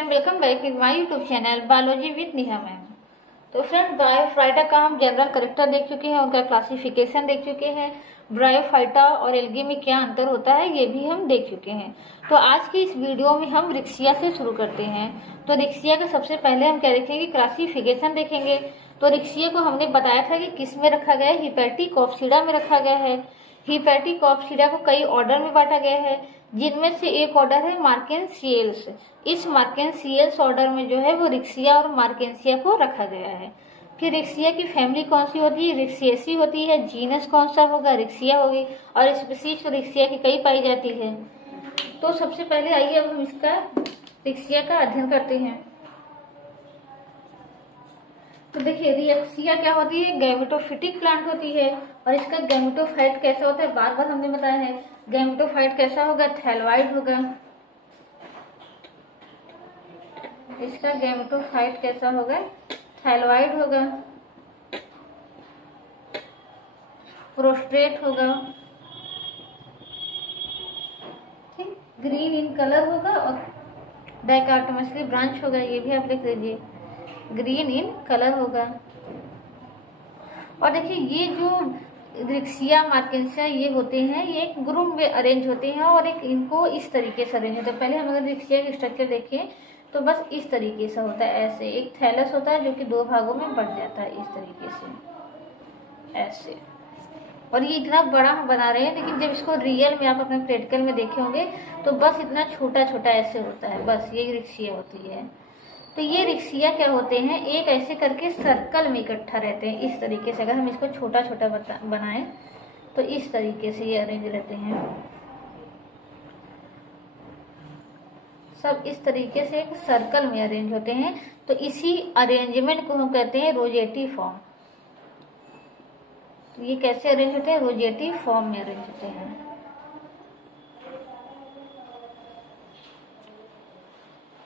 And welcome back in my YouTube channel biology with Neha ma'am. तो friend, bryophyta का हम general character देख चुके हैं, उनका क्लासिफिकेशन देख चुके हैं। ब्रायोफाइटा और एल्गी में क्या अंतर होता है ये भी हम देख चुके हैं। तो आज की इस वीडियो में हम रिक्सिया से शुरू करते हैं। तो रिक्सिया का सबसे पहले हम क्या देखेंगे, क्लासिफिकेशन देखेंगे। तो रिक्सिया को हमने बताया था कि किस में रखा गया है, हिपैटिकॉप्सिडा में रखा गया है। हिपैटिकॉप्सिडा को कई ऑर्डर में बांटा गया है, जिनमें से एक ऑर्डर है मार्केंसियल्स। इस मार्केंसियल्स ऑर्डर में जो है वो रिक्सिया और मार्केंसिया को रखा गया है। फिर रिक्सिया की फैमिली कौन सी होती है, रिक्सिएसी होती है। जीनस कौन सा होगा, रिक्सिया होगी। और स्पीशीज तो रिक्सिया की कई पाई जाती है। तो सबसे पहले आइए अब हम इसका रिक्सिया का अध्ययन करते हैं। तो देखिए, रिक्सिया क्या होती है, गैमेटोफिटिक प्लांट होती है। और इसका गैमेटोफाइट कैसा होता है, बार बार हमने बताया है। गैमेटोफाइट कैसा होगा, थैलोइड होगा। इसका गैमेटोफाइट कैसा होगा, थैलोइड होगा। प्रोस्ट्रेट होगा, ठीक। ग्रीन इन कलर होगा और डाइकोटोमसली ब्रांच होगा, ये भी आप लिख लीजिए, ग्रीन इन कलर होगा। और देखिए, ये जो रिक्सिया मार्केंसिया ये होते हैं, ये एक ग्रुप में अरेंज होते हैं और एक इनको इस तरीके से अरेंज होते हैं। पहले हम अगर रिक्सिया की स्ट्रक्चर देखें तो बस इस तरीके से होता है, ऐसे एक थैलस होता है जो कि दो भागों में बढ़ जाता है, इस तरीके से ऐसे। और ये इतना बड़ा हम बना रहे हैं, लेकिन जब इसको रियल में आप अपने प्रैक्टिकल में देखे होंगे तो बस इतना छोटा छोटा ऐसे होता है, बस ये रिक्सिया होती है। तो ये रिक्सिया क्या होते हैं, एक ऐसे करके सर्कल में इकट्ठा रहते हैं, इस तरीके से। अगर हम इसको छोटा छोटा बनाएं तो इस तरीके से ये अरेंज रहते हैं, सब इस तरीके से एक सर्कल में अरेंज होते हैं। तो इसी अरेंजमेंट को हम कहते हैं रोजेटी फॉर्म। तो ये कैसे अरेंज होते हैं, रोजेटी फॉर्म में अरेंज होते हैं।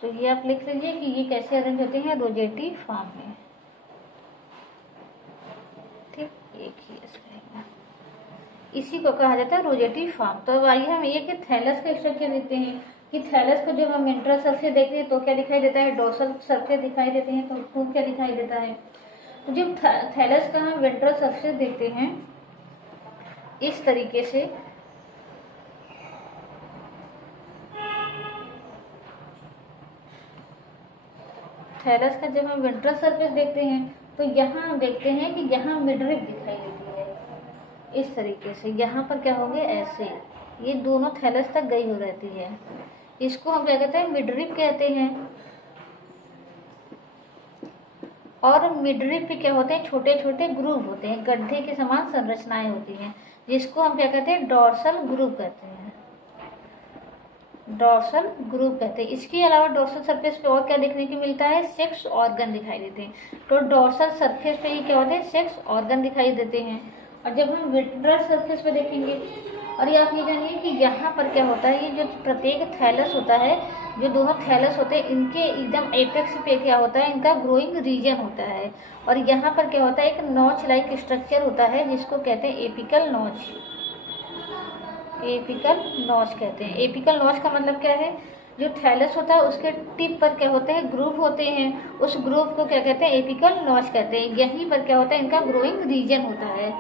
तो ये आप लिख लीजिए कि ये कैसे अरेंज होते हैं, रोजेटी फॉर्म में, ठीक। एक ही रहेगा, इसी को कहा जाता है रोजेटी फॉर्म। तो अब आइए हम एक थैलस का स्ट्रक्चर देखते हैं कि थैलस को जब हम वेंट्रल सरफेस देखते हैं तो क्या दिखाई देता है, डोर्सल सरफेस दिखाई देते हैं। तो खूब क्या दिखाई देता है, तो जब थैलस का हम वेंट्रल सरफेस देखते हैं इस तरीके से, थैलस का जब हम वेंट्रल सरफेस देखते हैं तो यहाँ हम देखते हैं कि यहाँ मिडरिप दिखाई देती है, इस तरीके से। यहाँ पर क्या होंगे, ऐसे ये दोनों थैलस तक गई हो रहती है। इसको हम क्या कहते हैं, मिडरिप कहते हैं। और मिडरिप पे क्या होते हैं, छोटे छोटे ग्रूव होते हैं, गड्ढे के समान संरचनाएं होती हैं, जिसको हम क्या कहते हैं, डॉर्सल ग्रूव कहते हैं, डॉर्सल ग्रूव कहते हैं। इसके अलावा डॉर्सल सरफेस पे और क्या देखने को मिलता है, सेक्स ऑर्गन दिखाई देते हैं। तो डॉर्सल सरफेस पे ही क्या होते हैं, सेक्स ऑर्गन दिखाई देते हैं। और जब हम वेंट्रल सरफेस पे देखेंगे, और ये आप ये जानिए कि यहाँ पर क्या होता है, ये जो प्रत्येक थैलस होता है, जो दोनों थैलस होते हैं, इनके एकदम एपेक्स पे क्या होता है, इनका ग्रोइंग रीजन होता है। और यहाँ पर क्या होता है, एक नॉच लाइक स्ट्रक्चर होता है, जिसको कहते हैं एपिकल नॉच। एपिकल नॉच कहते हैं। एपिकल नॉच का मतलब क्या है, जो थैलस होता है उसके टिप पर क्या होते हैं, ग्रूव होते हैं, उस ग्रूव को क्या कहते हैं, एपिकल नॉच कहते हैं। यहीं पर क्या होता है, इनका ग्रोइंग रीजन होता है।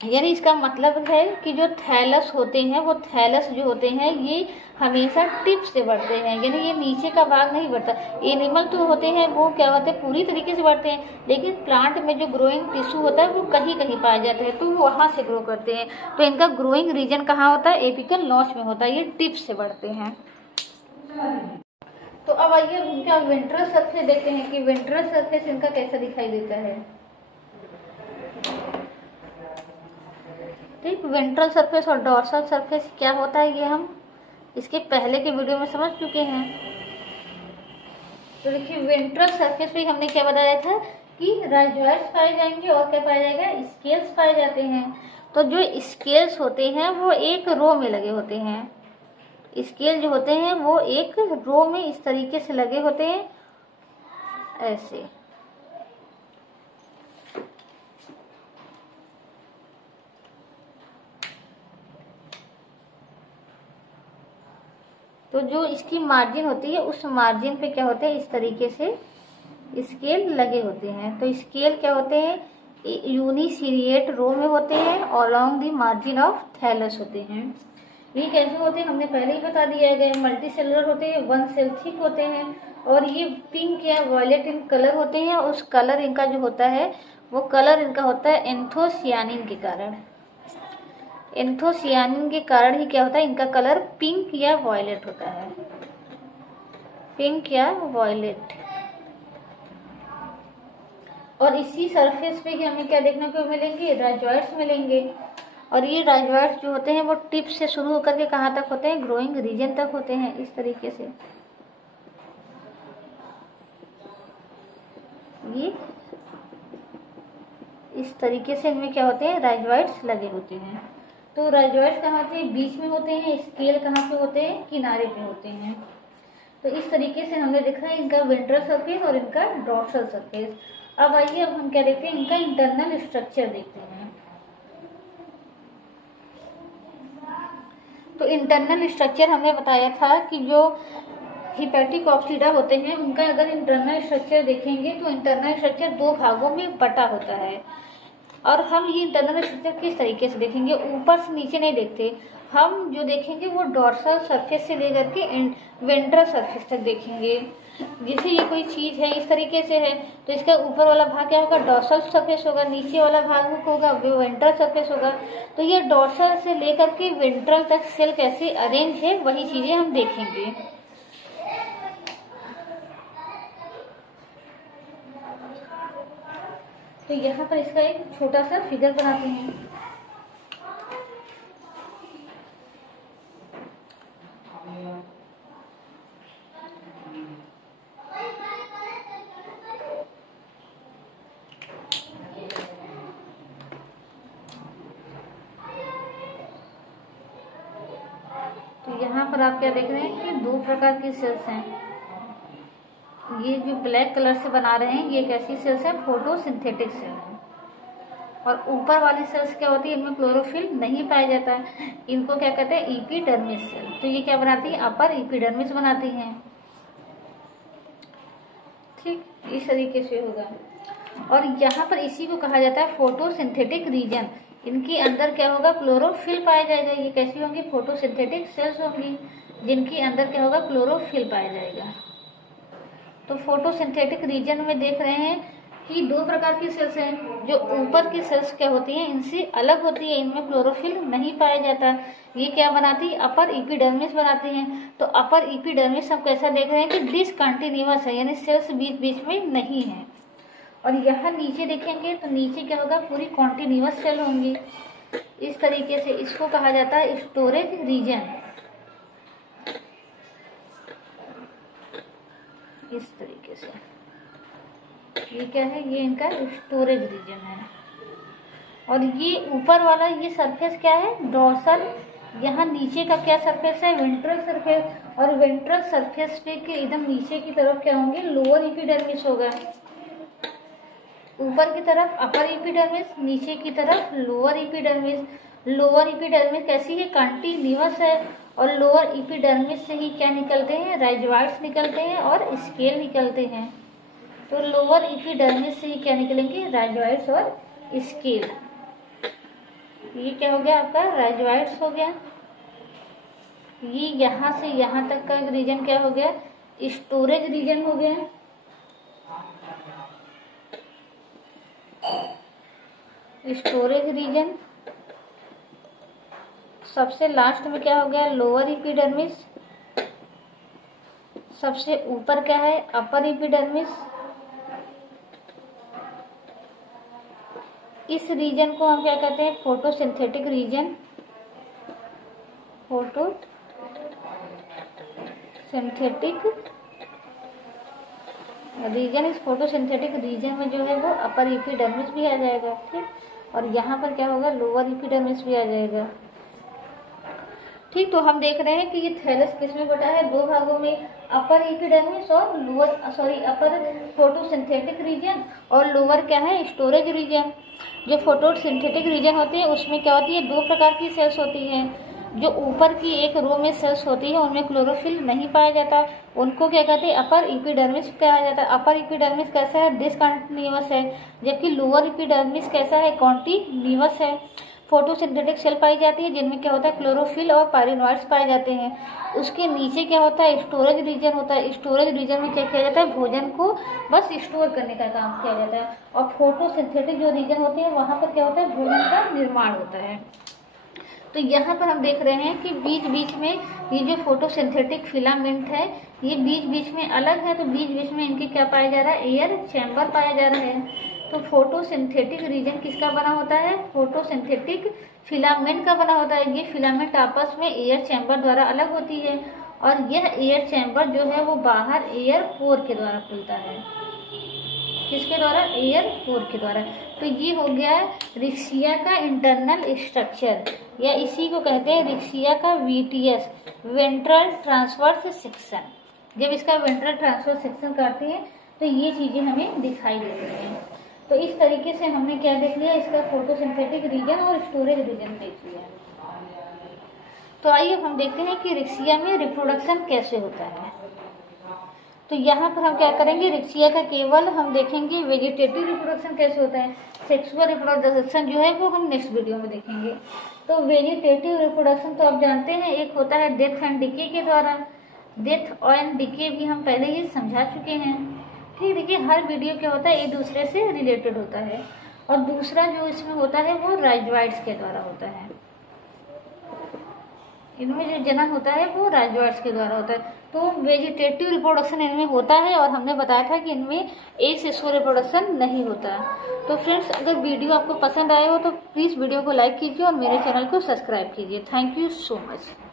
यानी इसका मतलब है कि जो थैलस होते हैं, वो थैलस जो होते हैं ये हमेशा टिप से बढ़ते हैं, यानी ये नीचे का भाग नहीं बढ़ता। एनिमल तो होते हैं वो क्या होते हैं, पूरी तरीके से बढ़ते हैं, लेकिन प्लांट में जो ग्रोइंग टिश्यू होता है वो कहीं कहीं पाया जाता है, तो वो वहां से ग्रो करते हैं। तो इनका ग्रोइंग रीजन कहाँ होता है, एपिकल नॉच में होता है, ये टिप से बढ़ते हैं। तो अब आइए इनका वेंट्रल सरफेस देखते हैं कि वेंट्रल सरफेस इनका कैसा दिखाई देता है, ठीक। वेंट्रल सरफेस और डॉर्सल सरफेस क्या होता है, ये हम इसके पहले के वीडियो में समझ चुके हैं। तो देखिए, वेंट्रल सरफेस पे हमने क्या बताया था कि राइजोइड्स पाए जाएंगे और क्या पाया जाएगा, स्केल्स पाए जाते हैं। तो जो स्केल्स होते हैं वो एक रो में लगे होते हैं, स्केल जो होते हैं वो एक रो में इस तरीके से लगे होते हैं, ऐसे। तो जो इसकी मार्जिन होती है उस मार्जिन पे क्या होते हैं, इस तरीके से स्केल लगे होते हैं। तो स्केल क्या होते हैं, यूनिसीरिएट रो में होते हैं और along the margin of thallus होते हैं। ये कैसे होते हैं हमने पहले ही बता दिया गया, मल्टी सेलुलर होते हैं, वन सेल थिक होते हैं और ये पिंक या वायलेट इन कलर होते हैं। उस कलर इनका जो होता है वो कलर इनका होता है एंथोसियानिन के कारण। एंथोसियानिन के कारण ही क्या होता है, इनका कलर पिंक या वायलेट होता है, पिंक या वायलेट। और इसी सरफेस पे ही हमें क्या देखने को मिलेंगे, राइजोइड्स मिलेंगे। और ये राइजोइड्स जो होते हैं वो टिप से शुरू होकर के कहाँ तक होते हैं, ग्रोइंग रीजन तक होते हैं, इस तरीके से। ये इस तरीके से इनमें क्या होते हैं, राइजोइड्स लगे होते हैं। तो राइजोइड्स कहाँ होते हैं, बीच में होते हैं। स्केल कहाँ पे होते हैं, किनारे पे होते हैं। तो इस तरीके से हमने देखा है इनका वेंट्रल सरफेस और इनका डॉर्सल सरफेस। अब आइए अब हम क्या देखते हैं, इनका इंटरनल स्ट्रक्चर देखते हैं। तो इंटरनल स्ट्रक्चर हमने बताया था कि जो हिपैटिक ऑक्सीडा होते हैं उनका अगर इंटरनल स्ट्रक्चर देखेंगे तो इंटरनल स्ट्रक्चर दो भागों में बटा होता है। और हम ये इंटरनल स्ट्रक्चर किस तरीके से देखेंगे, ऊपर से नीचे नहीं देखते, हम जो देखेंगे वो डॉर्सल सरफेस से लेकर के वेंट्रल सरफेस तक देखेंगे। जैसे ये कोई चीज है इस तरीके से है तो इसका ऊपर वाला भाग क्या होगा, डॉर्सल सरफेस होगा, नीचे वाला भाग होगा वो वेंट्रल सरफेस होगा। तो ये डॉर्सल से लेकर के वेंट्रल तक सेल कैसे अरेंज है वही चीजें हम देखेंगे। तो यहाँ पर इसका एक छोटा सा फिगर बनाते हैं। तो यहाँ पर आप क्या देख रहे हैं कि दो प्रकार की सेल्स हैं। ये जो ब्लैक कलर से बना रहे हैं ये कैसी सेल्स है, फोटोसिंथेटिक सेल है। और ऊपर वाली सेल्स क्या होती है, इनमें क्लोरोफिल नहीं पाया जाता है, इनको क्या कहते हैं, एपिडर्मिस सेल। तो ये क्या बनाती है, अपर एपिडर्मिस बनाती हैं। ठीक इस तरीके से होगा। और यहाँ पर इसी को कहा जाता है फोटोसिंथेटिक रीजन। इनके अंदर क्या होगा, क्लोरोफिल पाया जाएगा। ये कैसी होंगी, फोटोसिंथेटिक सेल्स होंगी जिनके अंदर क्या होगा, क्लोरोफिल पाया जाएगा। तो फोटोसिंथेटिक रीजन में देख रहे हैं कि दो प्रकार की सेल्स हैं। जो ऊपर की सेल्स क्या होती हैं, इनसे अलग होती है, इनमें क्लोरोफिल नहीं पाया जाता। ये क्या बनाती है, अपर एपिडर्मिस बनाती हैं। तो अपर एपिडर्मिस हम कैसा देख रहे हैं कि डिसकंटिन्यूअस है, यानी सेल्स बीच बीच में नहीं है। और यहाँ नीचे देखेंगे तो नीचे क्या होगा, पूरी कॉन्टिन्यूअस सेल होंगी। इस तरीके से इसको कहा जाता है स्टोरेज रीजन। इस तरीके से ये क्या है, ये इनका स्टोरेज रीजन है। और ये ऊपर वाला ये सरफेस क्या है, डॉर्सल। यहाँ नीचे का क्या सरफेस है, वेंट्रल सरफेस। और वेंट्रल सरफेस पे के एकदम नीचे की तरफ क्या होंगे, लोअर एपिडर्मिस होगा। ऊपर की तरफ अपर एपिडर्मिस, नीचे की तरफ लोअर एपिडर्मिस। लोअर एपिडर्मिस कैसी है, कंटीन्यूअस है। और लोअर एपिडर्मिस से ही क्या निकलते हैं, राइजोइड्स निकलते हैं और स्केल निकलते हैं। तो लोअर एपिडर्मिस से ही क्या निकलेंगे, राइजोइड्स और स्केल। ये क्या हो गया आपका, राइजोइड्स हो गया। ये यहाँ से यहाँ तक का रीजन क्या हो गया, स्टोरेज रीजन हो गया। Storage reason. सबसे लास्ट में क्या हो गया, लोअर एपिडर्मिस। सबसे ऊपर क्या है, अपर एपिडर्मिस। इस रीजन को हम क्या कहते हैं, फोटोसिंथेटिक रीजन। Photosynthetic region. इस फोटोसिंथेटिक रीजन में जो है वो अपर एपिडर्मिस भी आ जाएगा। ठीक, और यहाँ पर क्या होगा, लोअर एपिडर्मिस भी आ जाएगा। ठीक, तो हम देख रहे हैं कि ये थैलस किसमें बटा है, दो भागों में, अपर एपिडर्मिस और लोअर अपर फोटोसिंथेटिक रीजन और लोअर क्या है, स्टोरेज रीजन। जो फोटोसिंथेटिक रीजन होती है उसमें क्या होती है, दो प्रकार की सेल्स होती हैं। जो ऊपर की एक रो में सेल्स होती है उनमें क्लोरोफिल नहीं पाया जाता, उनको क्या कहते हैं, अपर एपिडर्मिस कहा जाता है। अपर एपिडर्मिस कैसा है, डिसकंटिन्यूअस है, जबकि लोअर एपिडर्मिस कैसा है, कॉन्टिन्यूअस है। फोटोसिंथेटिक सेल पाई जाती है जिनमें क्या होता है, क्लोरोफिल और पायरिनॉइड्स पाए जाते हैं। उसके नीचे क्या होता है, स्टोरेज रीजन होता है। स्टोरेज रीजन में क्या किया जाता है, भोजन को बस स्टोर करने का काम किया जाता है। और फोटोसिंथेटिक जो रीजन होते हैं वहां पर क्या होता है, भोजन का निर्माण होता है। तो यहाँ पर हम देख रहे हैं कि बीच बीच में ये जो फोटोसिंथेटिक फिलामेंट है ये बीच बीच में अलग है, तो बीच बीच में इनके क्या पाया जा रहा है, एयर चैम्बर पाया जा रहा है। तो फोटोसिंथेटिक रीजन किसका बना होता है, फोटोसिंथेटिक फिलामेंट का बना होता है। ये फिलामेंट आपस में एयर चैम्बर द्वारा अलग होती है और यह एयर चैम्बर जो है वो बाहर एयर पोर के द्वारा खुलता है। किसके द्वारा, एयर पोर के द्वारा। तो ये हो गया रिक्शिया का इंटरनल स्ट्रक्चर, या इसी को कहते हैं रिक्शिया का VTS, वेंट्रल ट्रांसवर्स सेक्शन। जब इसका वेंट्रल ट्रांसवर्स सेक्शन करते हैं तो ये चीजें हमें दिखाई देती हैं। तो इस तरीके से हमने क्या देख लिया, इसका फोटोसिंथेटिक रीजन और स्टोरेज रीजन देख लिया। तो आइए हम देखते हैं कि रिक्शिया में रिप्रोडक्शन कैसे होता है। तो यहाँ पर हम क्या करेंगे, रिक्शिया का केवल हम देखेंगे वेजिटेटिव रिप्रोडक्शन कैसे होता है। सेक्सुअल रिप्रोडक्शन जो है वो हम नेक्स्ट वीडियो में देखेंगे। तो वेजिटेटिव रिप्रोडक्शन तो आप जानते हैं, एक होता है डेथ एंड डिके के द्वारा। डेथ एंड डिके भी हम पहले ही समझा चुके हैं। ठीक, देखिए हर वीडियो क्या होता है एक दूसरे से रिलेटेड होता है। और दूसरा जो इसमें होता है वो राइजोइड्स के द्वारा होता है। इनमें जो जनन होता है वो राइजोइड्स के द्वारा होता है। तो वेजिटेटिव रिप्रोडक्शन इनमें होता है और हमने बताया था कि इनमें एसेक्सुअल रिप्रोडक्शन नहीं होता। तो फ्रेंड्स, अगर वीडियो आपको पसंद आए हो तो प्लीज़ वीडियो को लाइक कीजिए और मेरे चैनल को सब्सक्राइब कीजिए। Thank you so much.